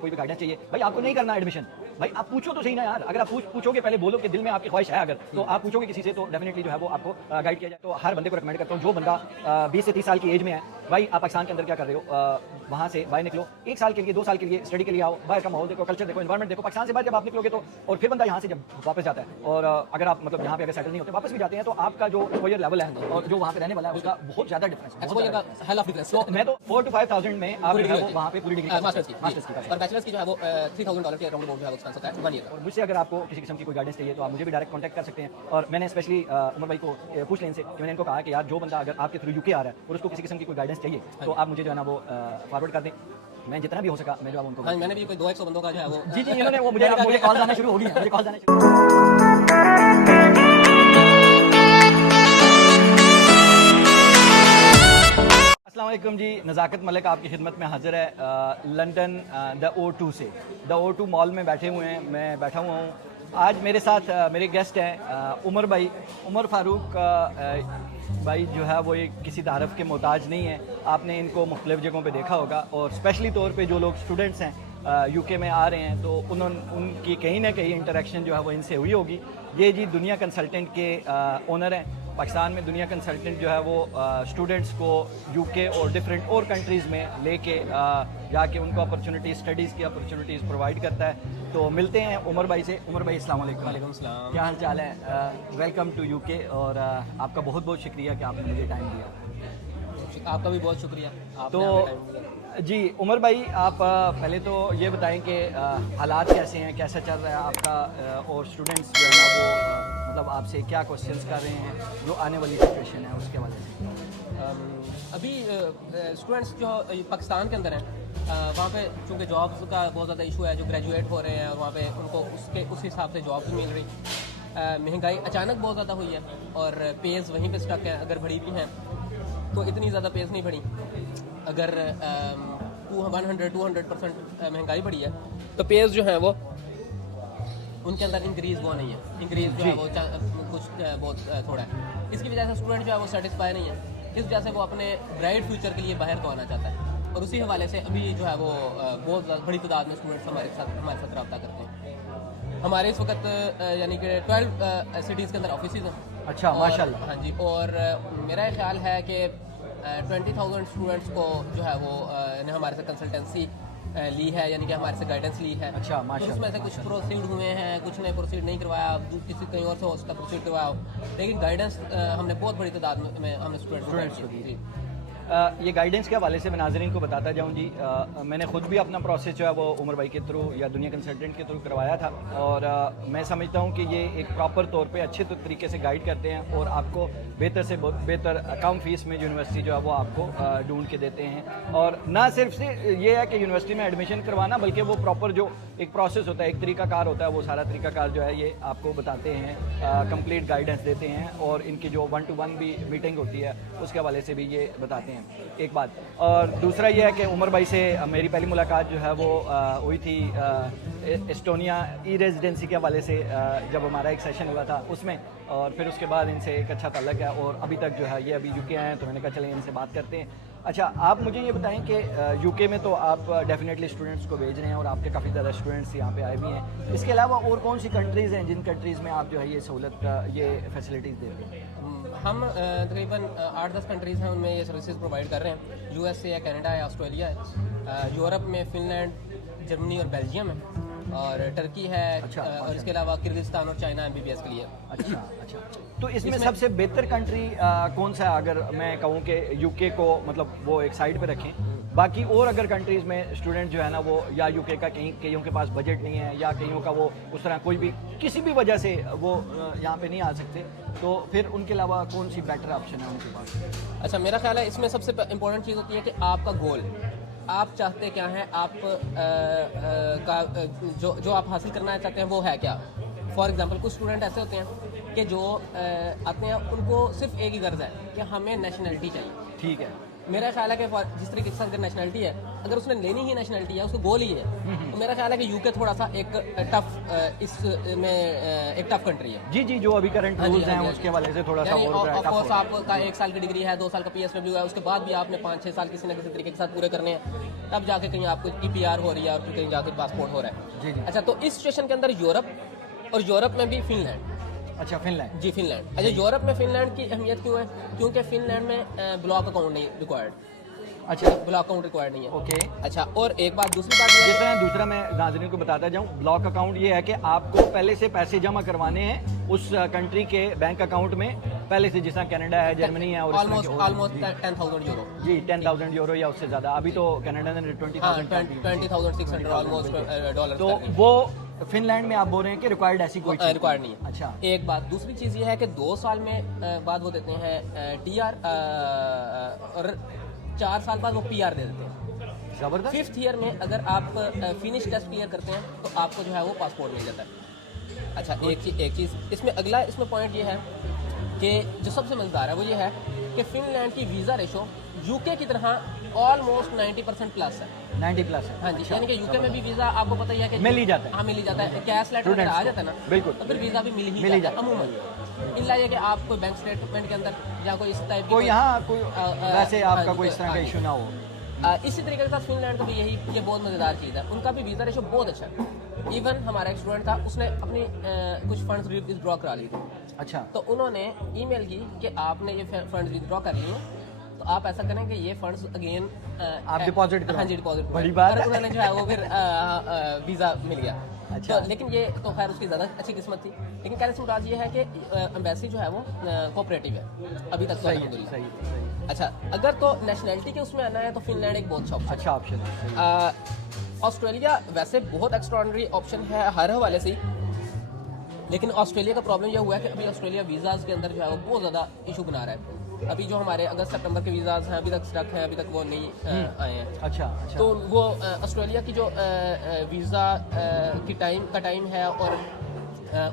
कोई भी गाइडेंस चाहिए भाई, आपको नहीं करना एडमिशन, भाई आप पूछो तो सही ना यार। अगर आप पूछोगे, पहले बोलो कि दिल में आपकी ख्वाहिश है अगर, तो आप पूछोगे किसी से तो डेफिनेटली जो है वो आपको गाइड किया जाए। तो हर बंदे को रिकमेंड करता हूँ, जो बंदा 20 से 30 साल की एज में है, भाई आप पाकिस्तान के अंदर क्या कर रहे हो, वहाँ से बाहर निकलो, 1 साल के लिए 2 साल के लिए स्टडी के लिए आओ, बाहर का माहौल देखो, कल्चर देखो, एनवायरमेंट देखो। पाकिस्तान से बाहर जब आप निकलोगे तो, और फिर बंदा यहाँ से जब वापस जाता है, और अगर आप मतलब यहाँ पे अगर सेटल नहीं होते, वापस भी जाते हैं, तो आपका जो एक्सपोजर लेवल है और जो वहाँ पे रहने वाला है उसका बहुत ज़्यादा डिफरेंस है। तो मैं तो 4 to 5,000 में आप जो है वो वहाँ पे पूरी डिग्री मास्टर्स की और बैचलर्स की जो है वो $3,000 के अराउंड जो है वो एक्सपेंस होता है 1 ईयर का। और मुझसे अगर आपको किसी किस्म की कोई गाइडेंस चाहिए तो आप मुझे भी डायरेक्ट कांटेक्ट कर सकते हैं। और मैंने स्पेशली उमर भाई को पूछ लेने से कि मैंने इनको कहा कि यार जो बंदा अगर आपके थ्रू यूके आ रहा है और उसको किसी किस्म की कोई गाइडेंस चाहिए तो आप मुझे जो है ना वो फॉरवर्ड कर दें, मैं जितना भी हो सका मैं जो है उनको। हाँ, मैंने भी कोई 200 बंदों का जो है वो जी इन्होंने वो मुझे कॉल आना शुरू हो गई है, मुझे कॉल आना शुरू। अस्सलाम वालेकुम जी, नज़ाकत मलिक आपकी खिदमत में हाजिर है लंदन द O2 से। द O2 मॉल में बैठे हुए हैं, मैं बैठा हुआ हूँ। आज मेरे साथ मेरे गेस्ट हैं उमर भाई, उमर फ़ारूक भाई जो है वो एक किसी तारफ़ के मोहताज नहीं है। आपने इनको मुख्तलिफ़ जगहों पे देखा होगा, और स्पेशली तौर पे जो लोग स्टूडेंट्स हैं यूके में आ रहे हैं तो उनकी कहीं ना कहीं इंटरेक्शन जो है वो इनसे हुई होगी। ये जी दुनिया कंसल्टेंट के ओनर हैं। पाकिस्तान में दुनिया कंसल्टेंट जो है वो स्टूडेंट्स को यूके और डिफरेंट और कंट्रीज़ में लेके जाके उनको अपॉर्चुनिटीज़, स्टडीज़ की अपॉर्चुनिटीज़ प्रोवाइड करता है। तो मिलते हैं उमर भाई से। उमर भाई अस्सलाम वालेकुम। वालेकुम सलाम। क्या हाल चाल है? वेलकम टू यूके, और आपका बहुत बहुत शुक्रिया कि आपने मुझे टाइम दिया। आपका भी बहुत शुक्रिया। तो जी उमर भाई, आप पहले तो ये बताएं कि हालात कैसे हैं, कैसा चल रहा है आपका, और स्टूडेंट्स जो है वो मतलब आपसे क्या क्वेश्चंस कर रहे हैं, जो आने वाली सिचुएशन है उसके हवाले से। अभी स्टूडेंट्स जो पाकिस्तान के अंदर हैं वहाँ पे चूँकि जॉब्स का बहुत ज़्यादा इशू है, जो ग्रेजुएट हो रहे हैं और वहाँ पे उनको उस हिसाब से जॉब्स मिल रही। महंगाई अचानक बहुत ज़्यादा हुई है और पेज़ वहीं पे स्टक है, अगर बढ़ी भी हैं तो इतनी ज़्यादा पेज़ नहीं बढ़ी। अगर 100-200% महंगाई बढ़ी है तो पेज़ जो है वो उनके अंदर इंक्रीज़ वो नहीं है, इंक्रीज़ जो है वो कुछ बहुत थोड़ा है। इसकी वजह से स्टूडेंट जो है वो सेटिस्फाई नहीं है, इस वजह से वो अपने ब्राइट फ्यूचर के लिए बाहर तो आना चाहता है। और उसी हवाले से अभी जो है वो बहुत बड़ी तादाद में स्टूडेंट्स हमारे साथ रब्ता करते हैं। हमारे इस वक्त यानी कि 12 सिटीज़ के अंदर ऑफिसेज हैं। अच्छा, माशाल्लाह। हाँ जी, और मेरा ये ख्याल है कि 20,000 स्टूडेंट्स को जो है वो ने हमारे से कंसल्टेंसी ली है, यानी कि हमारे से गाइडेंस ली है। अच्छा, माशाल्लाह। उसमें से कुछ प्रोसीड हुए हैं, कुछ ने प्रोसीड नहीं करवाया, किसी कहीं और से हो सकता है प्रोसीड करवाया हो, लेकिन गाइडेंस हमने बहुत बड़ी तादाद में हमने स्टूडेंट्स को दी। ये गाइडेंस के हवाले से मैं नाज़रीन को बताता जाऊँ जी, मैंने ख़ुद भी अपना प्रोसेस जो है वो उमर भाई के थ्रू या दुनिया कंसल्टेंट के थ्रू करवाया था, और मैं समझता हूँ कि ये एक प्रॉपर तौर पे अच्छे तरीके से गाइड करते हैं और आपको बेहतर से बेहतर कम फीस में यूनिवर्सिटी जो है वो आपको ढूंढ के देते हैं। और ना सिर्फ से ये है कि यूनिवर्सिटी में एडमिशन करवाना, बल्कि वो प्रॉपर जो एक प्रोसेस होता है, एक तरीकाकार होता है, वो सारा तरीकाकार जो है ये आपको बताते हैं, कंप्लीट गाइडेंस देते हैं, और इनकी जो 1-to-1 भी मीटिंग होती है उसके हवाले से भी ये बताते हैं। एक बात, और दूसरा ये है कि उमर भाई से मेरी पहली मुलाकात जो है वो हुई थी एस्टोनिया ई रेजिडेंसी के हवाले से, जब हमारा एक सेशन हुआ था उसमें, और फिर उसके बाद इनसे एक अच्छा ताल्लुक है, और अभी तक जो है ये अभी यूके आए हैं, तो मैंने कहा चलें इनसे बात करते हैं। अच्छा, आप मुझे ये बताएं कि यूके में तो आप डेफिनेटली स्टूडेंट्स को भेज रहे हैं और आपके काफ़ी ज़्यादा स्टूडेंट्स यहाँ पे आए भी हैं, इसके अलावा और कौन सी कंट्रीज़ हैं जिन कंट्रीज़ में आप जो है ये सहूलत, ये फैसिलिटीज़ देते हैं? हम तकरीबन 8-10 कंट्रीज़ हैं, उनमें ये सर्विसेज प्रोवाइड कर रहे हैं। USA है, कनाडा है, ऑस्ट्रेलिया है, यूरोप में फ़िनलैंड, जर्मनी और बेल्जियम है, और टर्की है। अच्छा, और इसके अलावा किर्गिस्तान और चाइना MBBS के लिए। अच्छा। तो इसमें सबसे बेहतर कंट्री कौन सा है, अगर मैं कहूँ कि यूके को मतलब वो एक साइड पे रखें, बाकी और अगर कंट्रीज़ में स्टूडेंट जो है ना वो या यूके का कईयों के पास बजट नहीं है, या कईयों का वो उस तरह कोई भी किसी भी वजह से वो यहाँ पे नहीं आ सकते, तो फिर उनके अलावा कौन सी बेटर ऑप्शन है उनके पास? अच्छा, मेरा ख्याल है इसमें सबसे इंपॉर्टेंट चीज़ होती है कि आपका गोल, आप चाहते क्या हैं, आप जो आप हासिल करना चाहते हैं वो है क्या। फॉर एग्जांपल कुछ स्टूडेंट ऐसे होते हैं कि जो आते हैं, उनको सिर्फ एक ही गर्ज है कि हमें नेशनलिटी चाहिए। ठीक है। मेरा ख्याल है कि जिस तरीके से अगर नेशनलिटी है अगर उसने लेनी ही नेशनलिटी है, उसको गोल ही है, तो मेरा ख्याल है कि यूके थोड़ा सा एक टफ कंट्री है। जी जी, जो अभी करंट रूल्स हैं उसके हवाले से थोड़ा सा यानी और ऑफ कोर्स आपका 1 साल की डिग्री है, 2 साल का PSW है, उसके बाद भी आपने 5-6 साल किसी न किसी तरीके के साथ पूरे करने हैं, तब जाके कहीं आपको PR हो रही है और फिर कहीं जाके पासपोर्ट हो रहा है। जी जी। अच्छा, तो इस सिचुएशन के अंदर यूरोप, और यूरोप में भी फिनलैंड। अच्छा, फिनलैंड। जी, फिनलैंड। अच्छा, यूरोप में फिनलैंड की अहमियत क्यों है? क्योंकि फिनलैंड में ब्लॉक अकाउंट नहीं रिक्वायर्ड। अच्छा, ब्लॉक अकाउंट रिक्वायर्ड नहीं है। ओके। अच्छा, और एक बात, दूसरी बात ये जिस है तरह दूसरा मैं नाज़रीन को बताता जाऊं, ब्लॉक अकाउंट ये है कि आपको पहले से पैसे जमा करवाने हैं उस कंट्री के बैंक अकाउंट में पहले से, जिस तरह कनाडा है, जर्मनी है और इस तरह के और- ऑलमोस्ट 10,000 यूरो। जी 10,000 यूरो या उससे ज़्यादा। अभी तो कनाडा ने 20,000 कर दी। 20,600 ऑलमोस्ट डॉलर। तो वो फिनलैंड में आप बोल रहे हैं कि रिक्वायर्ड ऐसी कोई चीज़ रिक्वायर्ड नहीं है। अच्छा, एक बात, दूसरी चीज़ ये है कि 2 साल में बाद वो देते हैं TR, और 4 साल बाद वो PR दे देते हैं। ज़बरदस्त। 5th ईयर में अगर आप फिनिश टेस्ट क्लियर करते हैं तो आपको जो है वो पासपोर्ट मिल जाता है। अच्छा, एक चीज़ इसमें, अगला इसमें पॉइंट ये है कि जो सबसे मज़ेदार है वो ये है कि फिनलैंड की वीज़ा रेशो यूके की तरह ऑलमोस्ट 90% प्लस है। 90 प्लस है। हाँ जी, अच्छा, यानी कि यूके में भी वीज़ा आपको पता ही है कि मिल ही जाता है। हाँ, मिल ही जाता है। कैश लेटर अगर आ जाता है ना, बिल्कुल। तो फिर वीज़ा भी मिल ही जाता है अमूमन। इल्ला ये कि आप कोई बैंक स्टेटमेंट के अंदर या कोई इस टाइप की कोई यहाँ कोई वैसे हाँ आपका जी, कोई इस तरह का हाँ जी। इशू ना हो। इसी तरीके के साथ फिनलैंड का भी ये बहुत मज़ेदार चीज़ है, उनका भी वीज़ा रेशो बहुत अच्छा है। इवन हमारा एक स्टूडेंट था, उसने अपनी कुछ फंड्स विदड्रॉ करा लिए थे, अच्छा, तो उन्होंने ईमेल की कि आपने ये फंड्स विदड्रॉ कर लिए हैं, तो आप ऐसा करें कि ये फंड्स अगेन आप डिपॉजिट करो। हाँ जी, डिपॉजिट बड़ी बात है। उन्होंने जो है वो फिर वीज़ा मिल गया। अच्छा। तो लेकिन ये तो खैर उसकी ज़्यादा अच्छी किस्मत थी, लेकिन कहने से मुराद ये है कि एम्बेसी जो है वो कोऑपरेटिव है अभी तक तो, सही है, अल्हम्दुलिल्लाह। सही है। अच्छा, अगर तो नेशनैलिटी के उसमें आना है तो फिनलैंड एक बहुत अच्छा ऑप्शन है। अच्छा ऑप्शन है, सही है। ऑस्ट्रेलिया वैसे बहुत एक्स्ट्रॉर्डिनरी ऑप्शन है हर हवाले से ही, लेकिन ऑस्ट्रेलिया का प्रॉब्लम यह हुआ है कि अभी ऑस्ट्रेलिया वीज़ाज़ के अंदर जो है वो बहुत ज़्यादा इशू बना रहा है। अभी जो हमारे अगस्त सितंबर के वीज़ाज़ हैं अभी तक स्टक हैं, अभी तक वो नहीं आए हैं। अच्छा, अच्छा। तो वो ऑस्ट्रेलिया की जो वीज़ा की टाइम है और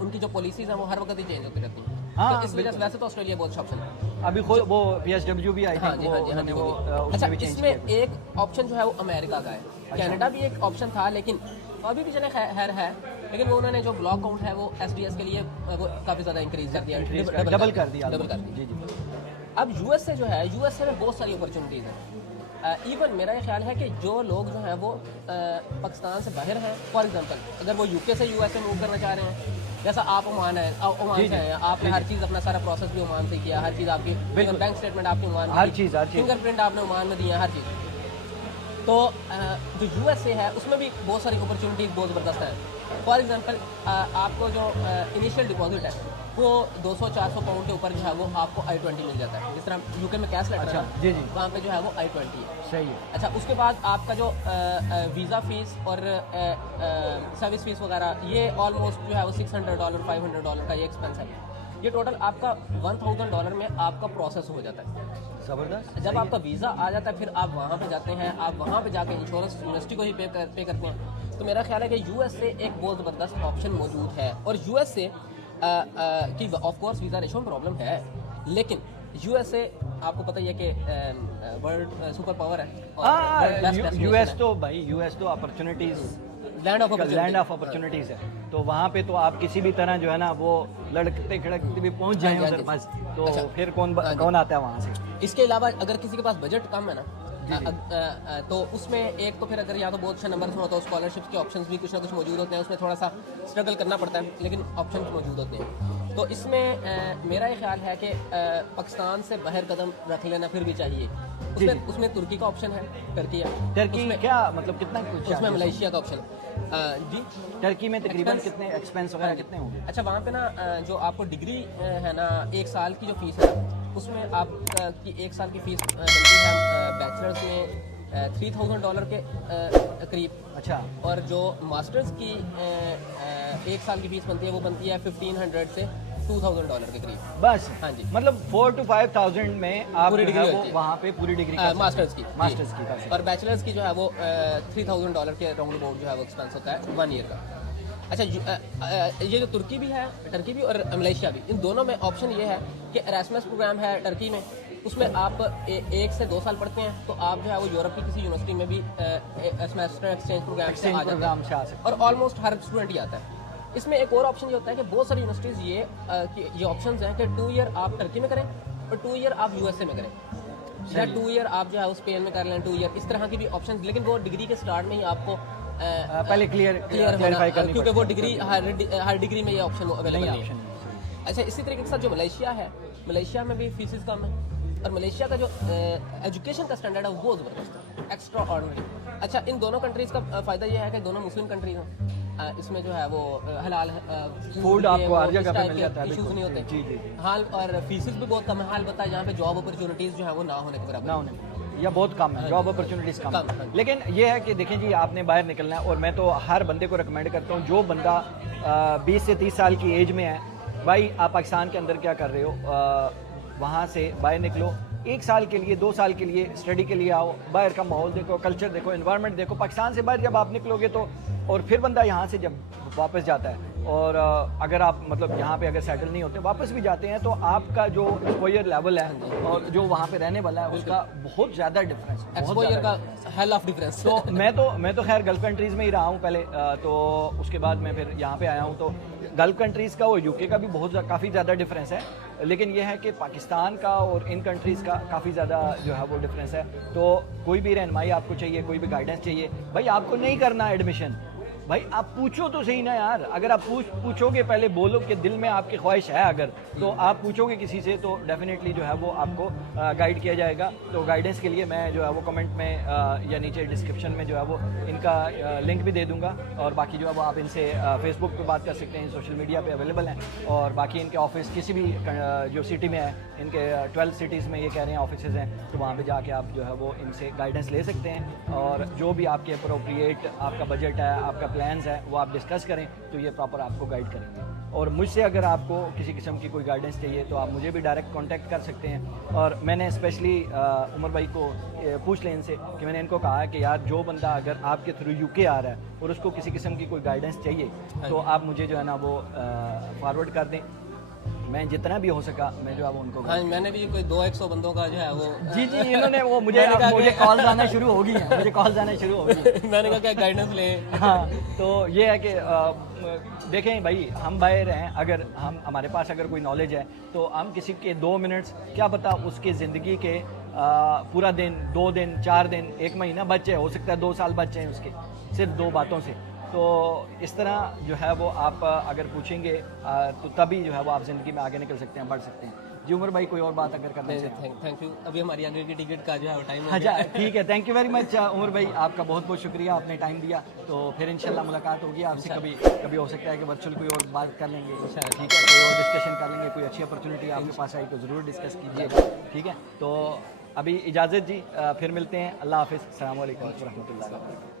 उनकी जो पॉलिसीज़ हैं वो हर वक्त ही चेंज होती रहती हैं। हाँ, तो इस वजह से वैसे तो ऑस्ट्रेलिया बहुत अच्छा ऑप्शन है। अभी खुद वो PSW भी आई थी, हाँ जी, हाँ जी, हाँ जी, वो अच्छा, उसमें भी चेंज इसमें किया। एक ऑप्शन जो है वो अमेरिका का है। कनाडा भी एक ऑप्शन था, लेकिन अभी भी चले खैर है, लेकिन वो उन्होंने जो ब्लॉक काउंट है वो SDS के लिए वो काफ़ी ज़्यादा इंक्रीज कर दिया, डबल कर दिया। डबल कर दिया। जी जी। अब USA जो है, USA में बहुत सारी अपॉर्चुनिटीज़ हैं। इवन मेरा ये ख्याल है कि जो लोग जो हैं वो पाकिस्तान से बाहर हैं, फॉर एग्जांपल अगर वो UK से USA मूव करना चाह रहे हैं, जैसा आप ओमान है, ओमान से हैं, आपने हर चीज़ अपना सारा प्रोसेस भी ओमान से किया, हर चीज़ आपकी बैंक स्टेटमेंट आपकी ओमान में हर दी, चीज़। फिंगरप्रिंट आपने ओमान में दिया, हर चीज़। तो जो USA है उसमें भी बहुत सारी अपॉर्चुनिटीज़ बहुत ज़बरदस्त है। फॉर एग्जांपल आपको जो इनिशियल डिपॉजिट है वो 200-400 पाउंड के ऊपर जो है वो आपको I-20 मिल जाता है। जिस तरह यूके में कैश लेटर है अच्छा, ना, जी जी, वहाँ पे जो है वो I-20 है। सही है। अच्छा, उसके बाद आपका जो वीज़ा फ़ीस और सर्विस फ़ीस वगैरह, ये ऑलमोस्ट जो है वो $600 $500 का ये एक्सपेंस है। ये टोटल आपका $1,000 में आपका प्रोसेस हो जाता है। ज़बरदस्त। जब आपका वीज़ा आ जाता है फिर आप वहाँ पे जाते हैं, आप वहाँ पे जाके इंश्योरेंस यूनिवर्सिटी को ही पे करते हैं। तो मेरा ख्याल है कि USA एक बहुत ज़बरदस्त ऑप्शन मौजूद है। और USA की ऑफ कोर्स वीज़ा रेशो में प्रॉब्लम है, लेकिन USA आपको पता ही है कि वर्ल्ड सुपर पावर है और US तो भाई, US तो अपॉर्चुनिटीज़, लैंड ऑफ अपॉर्चुनिटीज़ है। तो वहाँ पे तो आप किसी भी तरह जो है ना वो लड़कते खड़कते भी पहुँच जाए हाँ जी, उधर बस। तो अच्छा, फिर कौन आता है वहाँ से? इसके अलावा अगर किसी के पास बजट कम है ना, तो उसमें एक तो फिर अगर या तो बहुत अच्छे नंबर हो तो स्कॉलरशिप के ऑप्शंस भी कुछ ना कुछ मौजूद होते हैं, उसमें थोड़ा सा स्ट्रगल करना पड़ता है, लेकिन ऑप्शंस मौजूद होते हैं। तो इसमें मेरा ये ख्याल है कि पाकिस्तान से बाहर कदम रख लेना फिर भी चाहिए। उसमें तुर्की का ऑप्शन है, टर्की है, टर्की क्या मतलब कितना कुछ उसमें मलेशिया का ऑप्शन है। जी, टर्की में तकरीबन कितने एक्सपेंस वगैरह कितने होंगे? अच्छा, वहाँ पे ना जो आपको डिग्री है ना, 1 साल की जो फीस है उसमें आपकी 1 साल की फीस बनती है बैचलर्स में $3,000 के करीब। अच्छा, और जो मास्टर्स की 1 साल की फीस बनती है वो बनती है $1,500 से $2,000 के करीब। बस। हाँ जी, मतलब 4,000 to 5,000 में आप पूरी जो डिग्री है वो होती है। वहाँ पे पूरी डिग्री मास्टर्स की कर जी। सकते। और बैचलर्स की जो है वो $3,000 के राउंड अबाउट जो है वो एक्सपेंस होता है 1 ईयर का। अच्छा, ये जो तुर्की भी है, टर्की भी और मलेशिया भी, इन दोनों में ऑप्शन ये है कि एरास्मस प्रोग्राम है टर्की में, उसमें आप 1 से 2 साल पढ़ते हैं तो आप जो है वो यूरोप की किसी यूनिवर्सिटी में भी सेमेस्टर एक्सचेंज प्रोग्राम से आ जाते प्रोग्राम से आ हैं सकते और ऑलमोस्ट हर स्टूडेंट ही आता है। इसमें एक और ऑप्शन ये होता है कि बहुत सारी यूनिवर्सिटीज़ ये ऑप्शंस हैं कि 2 ईयर आप टर्की में करें और 2 ईयर आप यूएसए में करें, या 2 ईयर आप जो है वो स्पेन में कर लें, 2 ईयर इस तरह की भी ऑप्शन, लेकिन वो डिग्री के स्टार्ट में ही आपको पहले क्लियरफाई होना, करनी क्योंकि वो डिग्री हर डिग्री में ये ऑप्शन अवेलेबल नहीं है। ऑप्शन अच्छा, इसी तरीके के साथ जो मलेशिया है, मलेशिया में भी फीसिस कम है और मलेशिया का जो एजुकेशन का स्टैंडर्ड है वो ज़बरदस्त है, एक्स्ट्रा ऑर्डिनरी। अच्छा, इन दोनों कंट्रीज़ का फ़ायदा ये है कि दोनों मुस्लिम कंट्रीज हैं, इसमें जो है वो हलाल फूड आपको हर जगह पे मिल जाता है, इश्यूज़ नहीं होते। जी जी जी। हाल और फीसिस भी बहुत कम है, हाल बताया यहाँ पे जॉब अपॉर्चुनिटीज़ जो है वो ना होने के बराबर ना होने या बहुत कम है, जॉब अपॉर्चुनिटीज़ कम कम, है। हाँ। लेकिन ये है कि देखें जी, आपने बाहर निकलना है और मैं तो हर बंदे को रिकमेंड करता हूँ, जो बंदा 20 से 30 साल की एज में है, भाई आप पाकिस्तान के अंदर क्या कर रहे हो, वहाँ से बाहर निकलो, 1 साल के लिए 2 साल के लिए स्टडी के लिए आओ, बाहर का माहौल देखो, कल्चर देखो, एनवायरनमेंट देखो। पाकिस्तान से बाहर जब आप निकलोगे तो और फिर बंदा यहाँ से जब वापस जाता है और अगर आप मतलब यहाँ पे अगर सेटल नहीं होते वापस भी जाते हैं तो आपका जो एक्सपोजर लेवल है और जो वहाँ पे रहने वाला है उसका बहुत ज़्यादा डिफरेंस है, बहुत एक्सपोजर ज़्यादा का हेल ऑफ डिफरेंस। तो मैं तो खैर गल्फ कंट्रीज़ में ही रहा हूँ पहले, तो उसके बाद मैं फिर यहाँ पे आया हूँ। तो गल्फ कंट्रीज़ का और यूके का भी काफ़ी ज़्यादा डिफरेंस है, लेकिन यह है कि पाकिस्तान का और इन कंट्रीज़ का काफ़ी ज़्यादा जो है वो डिफरेंस है। तो कोई भी रहनुमाई आपको चाहिए, कोई भी गाइडेंस चाहिए, भाई आपको नहीं करना एडमिशन, भाई आप पूछो तो सही ना यार। अगर आप पूछोगे, पहले बोलो कि दिल में आपकी ख्वाहिश है, अगर तो आप पूछोगे किसी से तो डेफिनेटली जो है वो आपको गाइड किया जाएगा। तो गाइडेंस के लिए मैं जो है वो कमेंट में या नीचे डिस्क्रिप्शन में जो है वो इनका लिंक भी दे दूंगा, और बाकी जो है वो आप इनसे फेसबुक पे बात कर सकते हैं, सोशल मीडिया पे अवेलेबल हैं, और बाकी इनके ऑफिस किसी भी जो सिटी में है, इनके 12 सिटीज़ में ये कह रहे हैं ऑफिस हैं, तो वहाँ पे जाके आप जो है वो इनसे गाइडेंस ले सकते हैं, और जो भी आपके अप्रोप्रिएट आपका बजट है, आपका प्लान्स है, वो आप डिस्कस करें तो ये प्रॉपर आपको गाइड करेंगे। और मुझसे अगर आपको किसी किस्म की कोई गाइडेंस चाहिए तो आप मुझे भी डायरेक्ट कांटेक्ट कर सकते हैं। और मैंने स्पेशली उमर भाई को पूछ लें इनसे कि मैंने इनको कहा है कि यार जो बंदा अगर आपके थ्रू यूके आ रहा है और उसको किसी किस्म की कोई गाइडेंस चाहिए तो आप मुझे जो है ना वो फॉरवर्ड कर दें, मैं जितना भी हो सका मैं जो है वो उनको। हाँ, मैंने भी कोई 200 बंदों का जो है वो जी जी, इन्होंने वो मुझे कॉल आना शुरू हो गई हैं, मुझे कॉल्स आना शुरू हो गई। मैंने कहा क्या गाइडेंस लें। हाँ, तो ये है कि देखें भाई, हम बाहर हैं, अगर हमारे पास अगर कोई नॉलेज है तो हम किसी के 2 मिनट्स क्या पता उसके ज़िंदगी के पूरा दिन, 2 दिन, 4 दिन, 1 महीना बचे, हो सकता है 2 साल बचे हैं उसके सिर्फ 2 बातों से। तो इस तरह जो है वो आप अगर पूछेंगे तो तभी जो है वो आप ज़िंदगी में आगे निकल सकते हैं, बढ़ सकते हैं। जी उमर भाई, कोई और बात अगर करना चाहें? Thank you. अभी हमारी आगे की टिकट का जो है टाइम अच्छा ठीक है, thank you very much Umar भाई, आपका बहुत बहुत शुक्रिया, आपने टाइम दिया। तो फिर इंशाल्लाह मुलाकात होगी आपसे, कभी हो सकता है कि वर्चुअल कोई और बात कर लेंगे, ठीक है, कोई और डिस्कशन कर लेंगे, कोई अच्छी अपॉर्चुनिटी आपके पास आई तो ज़रूर डिस्कस कीजिएगा, ठीक है। तो अभी इजाज़त जी, फिर मिलते हैं, अल्लाह हाफ़िज़, अस्सलाम वालेकुम व रहमतुल्लाहि व बरकातहू।